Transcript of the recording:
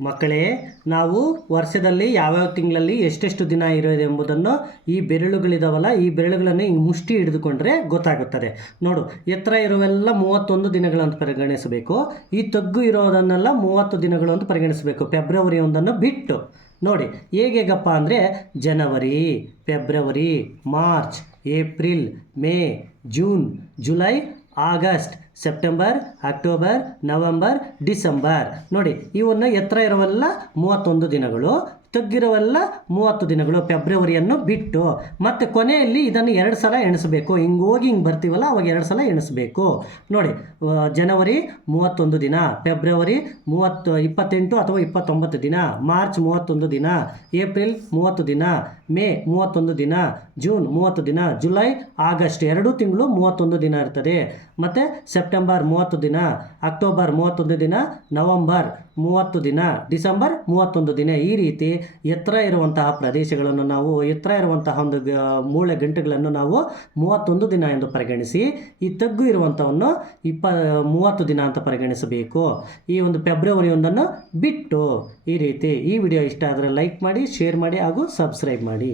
ಮಕ್ಕಳೇ, ನಾವು ವರ್ಷದಲ್ಲಿ ಯಾವ್ಯಾವ ತಿಂಗಳಲ್ಲಿ ಎಷ್ಟೆಷ್ಟು ದಿನ ಇರೋದು ಎಂಬುದನ್ನು ಈ ಬೆರಳುಗಳಿದಾವಲ್ಲ, ಈ ಬೆರಳುಗಳನ್ನು ಹಿಂಗೆ ಮುಷ್ಟಿ ಹಿಡಿದುಕೊಂಡ್ರೆ ಗೊತ್ತಾಗುತ್ತದೆ. ನೋಡು, ಎತ್ತರ ಇರುವೆಲ್ಲ ಮೂವತ್ತೊಂದು ದಿನಗಳು ಅಂತ ಪರಿಗಣಿಸಬೇಕು. ಈ ತಗ್ಗು ಇರೋದನ್ನೆಲ್ಲ ಮೂವತ್ತು ದಿನಗಳು ಅಂತ ಪರಿಗಣಿಸಬೇಕು, ಫೆಬ್ರವರಿ ಒಂದನ್ನು ಬಿಟ್ಟು. ನೋಡಿ ಹೇಗೆಗಪ್ಪ ಅಂದರೆ, ಜನವರಿ, February, March, April, May, June, July, August September, October, November, December. ನೋಡಿ, ಇವನ್ನು ಎತ್ತರ ಇರುವಲ್ಲ ಮೂವತ್ತೊಂದು ದಿನಗಳು, ತಗ್ಗಿರುವಲ್ಲ ಮೂವತ್ತು ದಿನಗಳು ಫೆಬ್ರವರಿಯನ್ನು ಬಿಟ್ಟು, ಮತ್ತು ಕೊನೆಯಲ್ಲಿ ಇದನ್ನು ಎರಡು ಸಲ ಎಣಿಸಬೇಕು. ಹಿಂಗೆ ಹೋಗಿ ಹಿಂಗೆ ಬರ್ತೀವಲ್ಲ, ಅವಾಗ ಎರಡು ಸಲ ಎಣಿಸಬೇಕು. ನೋಡಿ ಜನವರಿ ಮೂವತ್ತೊಂದು ದಿನ, ಫೆಬ್ರವರಿ ಮೂವತ್ತು, ಇಪ್ಪತ್ತೆಂಟು ಅಥವಾ ಇಪ್ಪತ್ತೊಂಬತ್ತು ದಿನ, ಮಾರ್ಚ್ ಮೂವತ್ತೊಂದು ದಿನ, ಏಪ್ರಿಲ್ ಮೂವತ್ತು ದಿನ, ಮೇ ಮೂವತ್ತೊಂದು ದಿನ, ಜೂನ್ ಮೂವತ್ತು ದಿನ, ಜುಲೈ, ಆಗಸ್ಟ್ ಎರಡು ತಿಂಗಳು ಮೂವತ್ತೊಂದು ದಿನ ಇರ್ತದೆ. ಮತ್ತು ಸೆಪ್ಟೆಂಬರ್ ಮೂವತ್ತು ದಿನ, ಅಕ್ಟೋಬರ್ ಮೂವತ್ತೊಂದು ದಿನ, ನವಂಬರ್ ಮೂವತ್ತು ದಿನ, ಡಿಸೆಂಬರ್ ಮೂವತ್ತೊಂದು ದಿನ ಈ ರೀತಿ ಎತ್ತರ ಇರುವಂತಹ ಪ್ರದೇಶಗಳನ್ನು ನಾವು, ಎತ್ತರ ಇರುವಂತಹ ಒಂದು ಮೂಳೆ ಗಂಟೆಗಳನ್ನು ನಾವು ಮೂವತ್ತೊಂದು ದಿನ ಎಂದು ಪರಿಗಣಿಸಿ, ಈ ತಗ್ಗು ಇರುವಂಥವನ್ನು ಇಪ್ಪ, ಮೂವತ್ತು ದಿನ ಅಂತ ಪರಿಗಣಿಸಬೇಕು. ಈ ಒಂದು ಫೆಬ್ರವರಿ ಒಂದನ್ನು ಬಿಟ್ಟು ಈ ರೀತಿ ಈ ವಿಡಿಯೋ ಇಷ್ಟ ಆದರೆ ಲೈಕ್ ಮಾಡಿ, ಶೇರ್ ಮಾಡಿ ಹಾಗೂ ಸಬ್ಸ್ಕ್ರೈಬ್ ಮಾಡಿ.